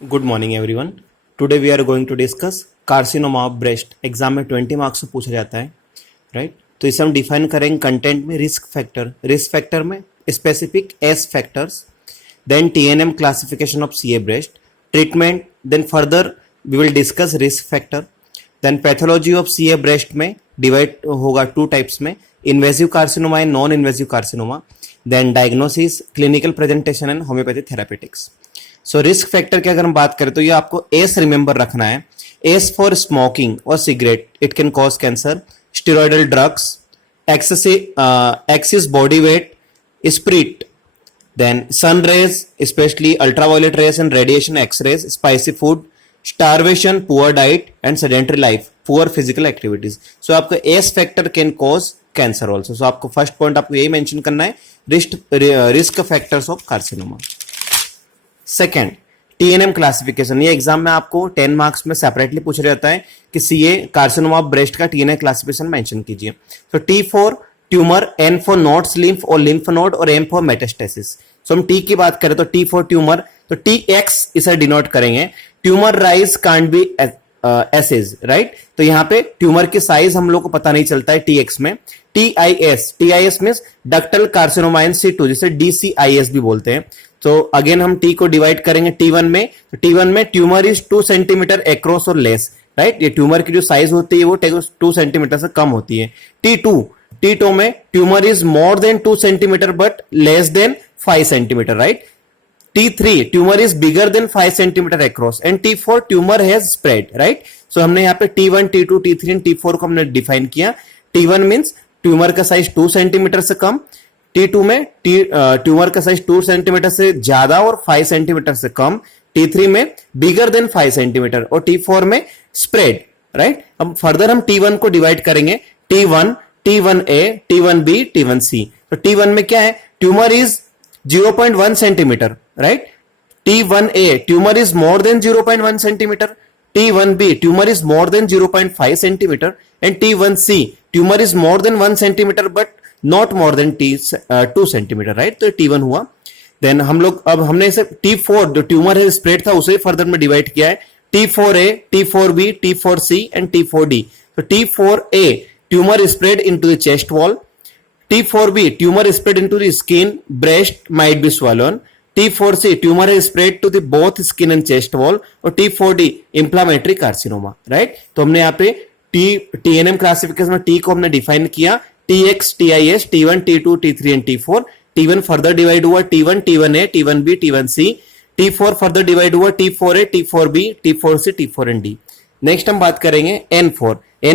Good morning everyone. Today we are going to discuss carcinoma of breast. Exam में 20 marks से पूछा जाता है, राइट। तो इसे हम डिफाइन करेंगे कंटेंट में रिस्क फैक्टर में specific s factors, then TNM classification of CA breast, treatment, then further we will discuss risk factor, then pathology of CA breast में डिवाइड होगा टू टाइप्स में, invasive carcinoma and non invasive carcinoma, then diagnosis, clinical presentation and homeopathy therapeutics. So risk factor की अगर हम बात करें तो ये आपको एस रिमेंबर रखना है। एस फॉर स्मोकिंग और cigarette, it can cause cancer, steroidal drugs, access body weight, spirit, then sun rays, especially ultraviolet rays and radiation x-rays, spicy food, starvation, poor diet and sedentary life, poor physical activities. So आपका S factor can cause cancer also. So आपको first point आपको यही mention करना है, risk factors of carcinoma. Second, TNM classification. ये exam में आपको 10 marks में सेपरेटली पूछा जाता है कि सीए कार्सिनोमा ऑफ ब्रेस्ट का टीएनएम क्लासिफिकेशन मेंशन कीजिए। तो T for tumour, N for nodes lymph और लिम्फ नोड और एम फॉर मेटास्टेसिस। सो हम टी की बात करें तो टी फॉर ट्यूमर, तो टी एक्स इसे डिनोट करेंगे। Tumour rise can't be assessed, right. तो यहाँ पे ट्यूमर की साइज हम लोग को पता नहीं चलता है टी एक्स में। T I S means ductal carcinoma इन सिटू, जिसे DCIS भी बोलते हैं। तो अगेन हम टी को डिवाइड करेंगे T1 में। तो T1 में ट्यूमर इज 2 सेंटीमीटर एक्रोस और लेस, राइट। ये ट्यूमर की जो साइज होती है वो 2 सेंटीमीटर से कम होती है। T2 में tumour is more than 2 centimetre but less than 5 centimetre, right. T3 tumour is bigger than 5 centimetre across and T4 tumour has spread, right. So हमने यहाँ पे T1, T2, T3 and T4 को हमने define किया। T1 means tumour का size 2 centimetre से कम, T2 में tumour का साइज 2 सेंटीमीटर से ज्यादा और 5 सेंटीमीटर से कम, T3 में बिगर देन 5 सेंटीमीटर और T4 में स्प्रेड, राइट। अब फर्दर हम T1 को डिवाइड करेंगे, T1, T1A, T1B, T1C। तो T1 में क्या है, tumour is 0.1 centimetre, right. T1A tumour is more then 0.1 centimetre, T1B tumour is more then 0.5 centimetre and T1C tumour is more then 1 centimetre but not more than 2 centimetre, right. तो T1 हुआ। Then हम लोग अब हमने इसे T4 जो tumour है spread था उसे फर्दर में डिवाइड किया है, T4A, T4B, T4C and T4D। तो T4A tumour spread into the chest wall, T4B tumour spread into the skin, breast might be swollen, T4C tumour है spread to the both skin and chest wall और T4D inflammatory carcinoma, right. तो हमने यहाँ पे TNM classification में T को हमने define किया, TX, TIS, T1, T2, T3 and T4। T1 further divide हुआ T1, T1A, T1B, T1C। T4 further divide हुआ T4A, T4B, T4C, T4 and D। Next हम बात करेंगे N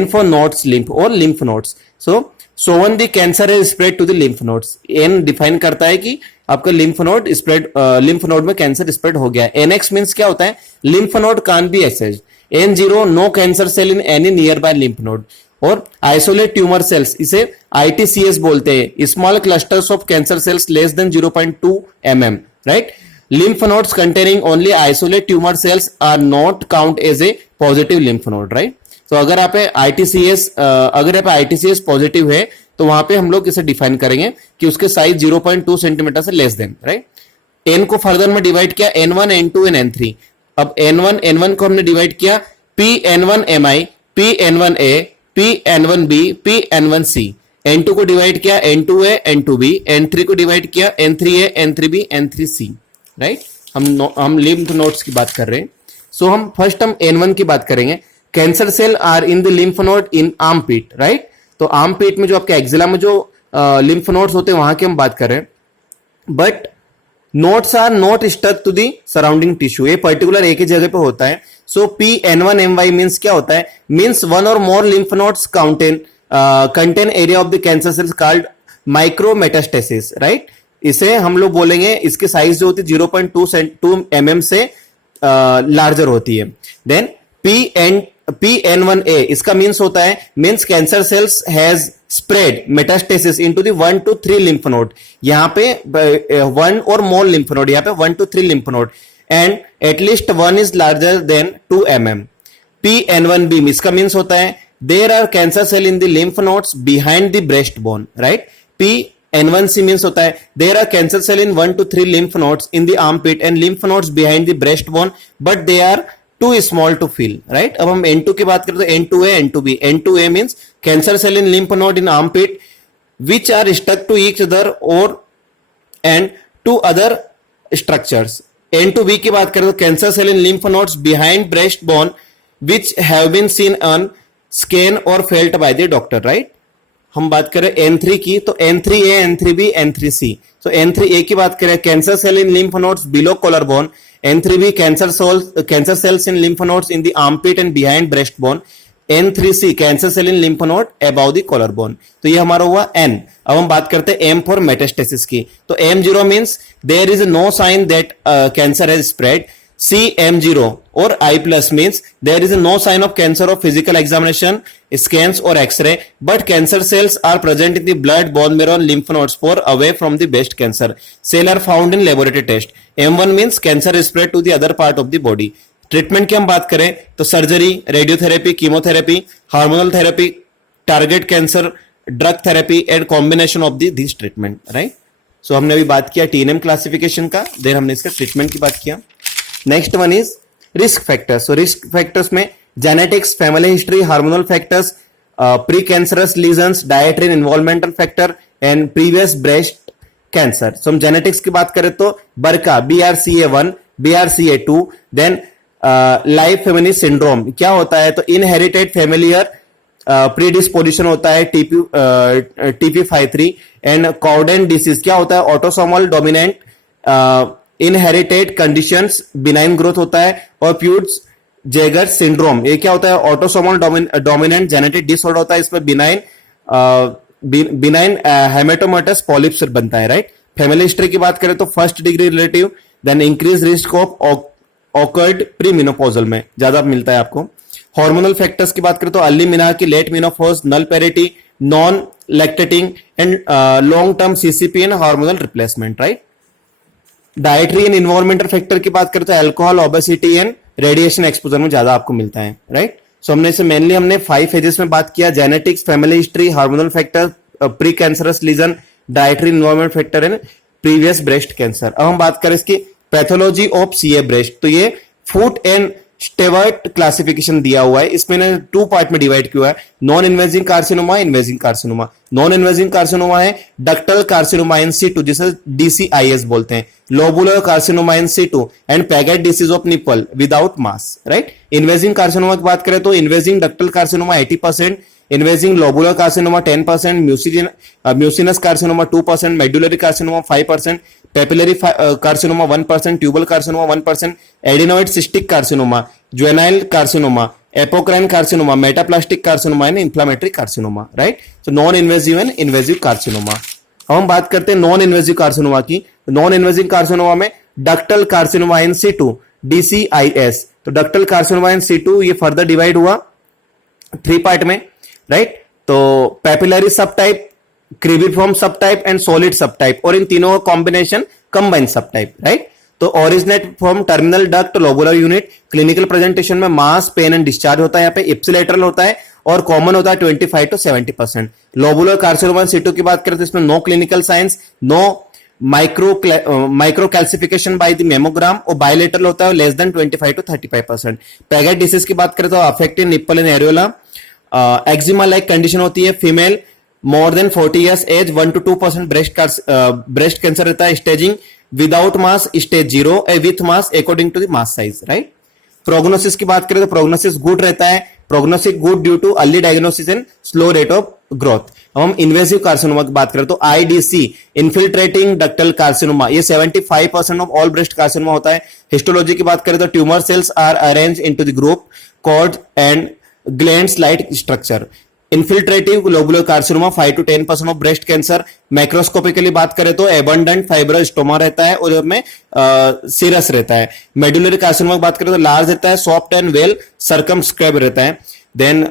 फॉर नोड्स लिम्फ और lymph nodes. So one the cancer है spread to the lymph nodes. N define करता है कि आपका लिम्फ नोड में कैंसर स्प्रेड हो गया। NX मींस क्या होता है, lymph node can't be accessed. N0 no cancer cell in any nearby lymph node. और आइसोलेट ट्यूमर सेल्स, इसे ITCS बोलते हैं, small clusters of cancer cells less than 0.2 mm, right. Lymph nodes containing only isolate tumour cells are not count as a positive lymph node, right. तो अगर आप ITCS positive है तो वहां पे हम लोग इसे डिफाइन करेंगे कि उसके साइज 0.2 सेंटीमीटर से लेस देन, राइट। N को फर्दर में डिवाइड किया N1, N2 एंड N3। अब N1 को हमने डिवाइड किया PN1MI, PN1A, PN1B, PN1C। N2 को डिवाइड किया N2A, N2B, N3 को डिवाइड किया N3A, N3B, N3C, राइट। हम लिम्फ नोड्स की बात कर रहे हैं। सो हम N1 की बात करेंगे। Cancer cell are in the lymph node in armpit, right. तो आर्मपिट में जो आपके एक्जिला में जो लिम्फ नोड्स होते हैं वहां की हम बात कर रहे हैं, but nodes are not stuck to the surrounding tissue. ये पर्टिकुलर एक ही जगह पे होता है। सो PN1MY मीन्स क्या होता है, मीन्स वन और more lymph nodes contain area of the cancer cells called micrometastasis, right. इसे हम लोग बोलेंगे, इसकी साइज जो होती है 0.2 mm से लार्जर होती है। देन PN1A इसका मीन्स होता है, means cancer cells has spread metastasis into the 1 to 3 lymph node. यहाँ पे 1 और मोर लिम्फ नोड, यहाँ पे 1 to 3 lymph node and at least 1 is larger than 2 mm। PN1B इसका मीन्स होता है, there are cancer cell in the lymph nodes behind the breast bone, right. N1C means होता है there are cancer cell in 1 to 3 lymph nodes in the armpit and lymph nodes behind the breastbone but they are too small to feel, right? अब हम N2 की बात करें तो N2A N2B N2A means cancer cell in lymph node in armpit which are stuck to each other or and to other structures. N2B की बात करें तो cancer cell in lymph nodes behind breastbone which have been seen on scan or felt by the doctor, right? हम बात करें N3 की तो N3A N3B N3C. So N3A की बात करें cancer cell in lymph nodes below collarbone. N3B cancer cells in lymph nodes in the armpit and behind breastbone. N3C cancer cell in lymph node above the collarbone. तो ये हमारा हुआ N. अब हम बात करते हैं M फॉर मेटास्टेसिस की. तो M0 means there is no sign that cancer has spread. C M0 or I plus means there is no sign of cancer of physical examination, scans or X-ray, but cancer cells are present in the blood, bone marrow, and lymph nodes far away from the breast cancer. Cells are found in laboratory test. M1 means cancer is spread to the other part of the body. Treatment की हम बात करें तो surgery, radiotherapy, chemotherapy, hormonal therapy, target cancer, drug therapy and combination of this treatment, right? So हमने अभी बात किया TNM classification का, देन हमने इसका ट्रीटमेंट की बात किया. Next one is risk factors. So risk factors में genetics, family history, hormonal factors, precancerous lesions, dietary and environmental factor and previous breast cancer. So हम जेनेटिक्स की बात करें तो बरका BRCA1, BRCA2, then life फेमिनी syndrome क्या होता है तो इनहेरिटेड फेमिलियर प्रीडिस्पोजिशन होता है TP53. एंड कॉर्डेन डिसीज क्या होता है autosomal dominant inherited conditions, benign growth होता है. और प्यूट्स जेगर सिंड्रोम ये क्या होता है ऑटोसोमल डोमिनेंट जेनेटिक डिसऑर्डर होता है. इसमें बिनाइन हेमेटोमेटस पॉलिप्स बनता है, राइट? फैमिली हिस्ट्री की बात करें तो first degree relative, then increase risk of occurred premenopausal में ज्यादा मिलता है आपको. हार्मोनल फैक्टर्स की बात करें तो early menarche, late menopause, nulliparity, non lactating and long term CCP and hormonal replacement, right? Dietary and environmental factor की बात करें तो alcohol, obesity and radiation exposure में ज्यादा आपको मिलता है, राइट? सो हमने इसे मेनली हमने 5 फेजेस में बात किया, genetics, family history, hormonal factor, precancerous lesion, dietary environment factor and previous breast cancer. अब हम बात करें इसकी पैथोलॉजी ऑफ CA ब्रेस्ट. तो ये फूट एंड स्टेवर्ट क्लासिफिकेशन दिया हुआ है, इसमें 2 पार्ट में डिवाइड किया है. Non invasive carcinoma, invasive carcinoma. Non invasive carcinoma है डक्टल कार्सिनोमा इन situ जिसे DCIS बोलते हैं, lobular carcinoma in situ and Paget disease of nipple without mass, right? Invasive carcinoma की बात करें तो invasive ductal carcinoma 80%, invasive lobular carcinoma 10%, mucinous carcinoma 2%, medullary carcinoma 5%, papillary carcinoma 1%, tubal carcinoma 1%, adenoid cystic carcinoma, juvenile carcinoma, apocrine carcinoma, metaplastic carcinoma and inflammatory carcinoma, right? तो non invasive and invasive carcinoma. अब हम बात करते हैं non invasive carcinoma की. Non invasive carcinoma में ductal carcinoma in situ DCIS. तो ductal carcinoma in situ ये फर्दर डिवाइड हुआ 3 पार्ट में, राइट? तो पेपिलरी सब टाइप, क्रिबिफॉर्म सब टाइप एंड सॉलिड सब टाइप, और इन तीनों का कॉम्बिनेशन कंबाइन सब टाइप, राइट? तो originate from terminal duct lobular unit. Clinical presentation में मास, पेन एंड डिस्चार्ज होता है, यहाँ पे इप्सिलेटरल होता है और कॉमन होता है 25 to 70%. लोबुलर कार्सिनोमा situ की बात करें तो इसमें no clinical signs, no microcalcification by the mammogram, और बायलेटरल होता है less than 25 to 35%. Paget disease की बात करें तो affected nipple and areola. Eczema like condition होती है, female, more than 40 years age, 1 to 2% breast cancer रहता है. Staging without mass stage 0, with mass according to the mass size, right? Prognosis की बात करें तो प्रोग्नोसिस गुड रहता है, prognosis good due too early diagnosis and slow rate of growth. अब हम इन्वेसिव कार्सिनोमा की बात करें तो IDC इन्फिल्ट्रेटिंग डक्टल कार्सिनोमा ये 75% ऑफ ऑल ब्रेस्ट कार्सिनोमा होता है. हिस्टोलॉजी की बात करें तो tumour cells are arrange into the group cord and glands like structure. Infiltrative globular carcinoma 5 to 10% of breast cancer. Macroscopically बात करें तो एबंडेंट फाइब्रोस्टोमा रहता है और में सीरस रहता है. मेडुलरी कार्सिनोमा की बात करें तो लार्ज रहता है, सॉफ्ट एंड वेल सर्कमस्क्राइब रहता है. देन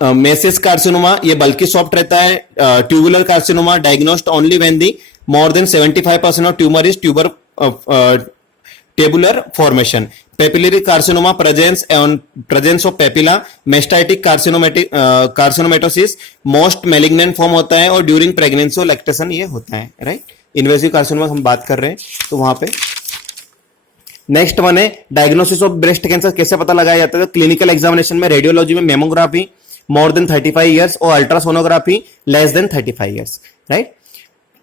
मेसिस कार्सिनोमा ये बल्कि सॉफ्ट रहता है. Tubular carcinoma diagnosed only when the more than 75% of tumour is tubular formation, papillary carcinoma presence of papilla, mastitic carcinomatosis most malignant form होता है और ड्यूरिंग प्रेगनेंसी और लैक्टेशन ये होता है, राइट। इन्वेसिव कार्सिनोमा हम बात कर रहे हैं तो वहां पे नेक्स्ट वन है डायग्नोसिस ऑफ ब्रेस्ट कैंसर कैसे पता लगाया जाता है। क्लिनिकल एग्जामिनेशन में रेडियोलॉजी में मेमोग्राफी मोर देन 35 ईयर्स और ultrasonography less than 35 years, right.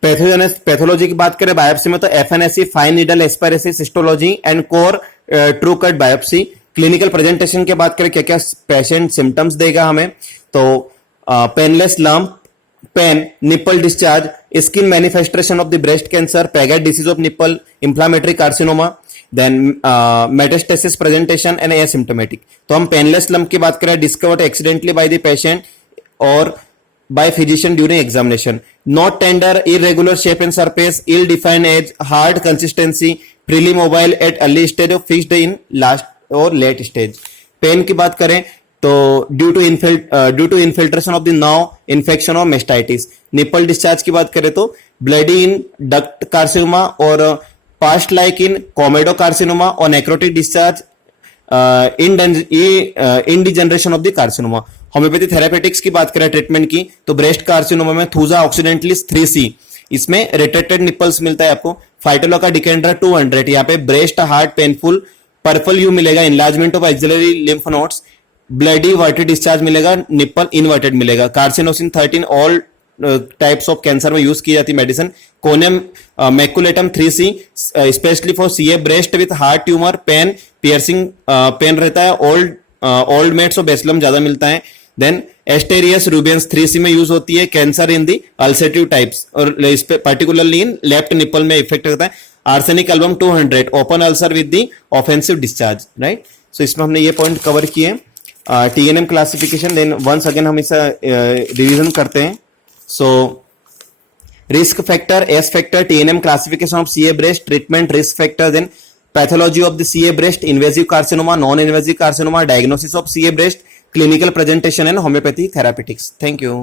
Pathology की बात करें बायोप्सी में तो FNSC, fine needle aspiration, histology and core true cut biopsy. Clinical presentation की बात करें क्या क्या पेशेंट सिम्टम्स देगा हमें, तो painless lump, pain, nipple discharge, skin manifestation of the breast cancer, Paget disease of nipple, inflammatory carcinoma, then metastasis presentation and asymptomatic. तो हम पेनलेस लंप की बात करें discovered accidentally by the patient और by physician during examination, not tender, irregular shape and surface, ill defined edge, hard consistency, freely mobile at early stage or fixed in last or late stage. Pain की बात करें तो due to infiltration of the nerve, infection और mastitis. Nipple discharge की बात करें तो bloody in duct carcinoma और paste like in comedo carcinoma और necrotic discharge in degeneration of the carcinoma. Homeopathy therapeutics की बात करें ट्रीटमेंट की तो ब्रेस्ट कार्सिनोमा में थूजा ऑक्सीडेंटलिस 3C, इसमें रिट्रैक्टेड निपल्स मिलता है आपको। फाइटोलोका डिकेंड्रा 200, यहाँ पे breast hard painful purple you मिलेगा, enlargement of axillary lymph nodes, bloody वर्टेड डिस्चार्ज मिलेगा, निप्पल इनवर्टेड मिलेगा। Carcinosin 13 all types of cancer में यूज की जाती medicine. Conium maculatum 3C specially for CA, breast with hard tumour, pain, piercing pain रहता है, old mats और बेसलम ज्यादा मिलता है। देन एस्टेरियस रूबियंस 3C में यूज होती है, cancer in the ulcerative types और पर्टिकुलरली इन लेफ्ट निपल में इफेक्ट करता है। Arsenic album 200 open ulcer with the offensive discharge, right. So इसमें हमने ये पॉइंट कवर किए। TNM classification then once again हम इसे रिवीजन करते हैं। So risk factor, S factor, TNM classification of CA breast, treatment, risk factor, then pathology of the CA breast, invasive carcinoma, non invasive carcinoma, diagnosis of CA breast, clinical presentation and homeopathy therapeutics. Thank you.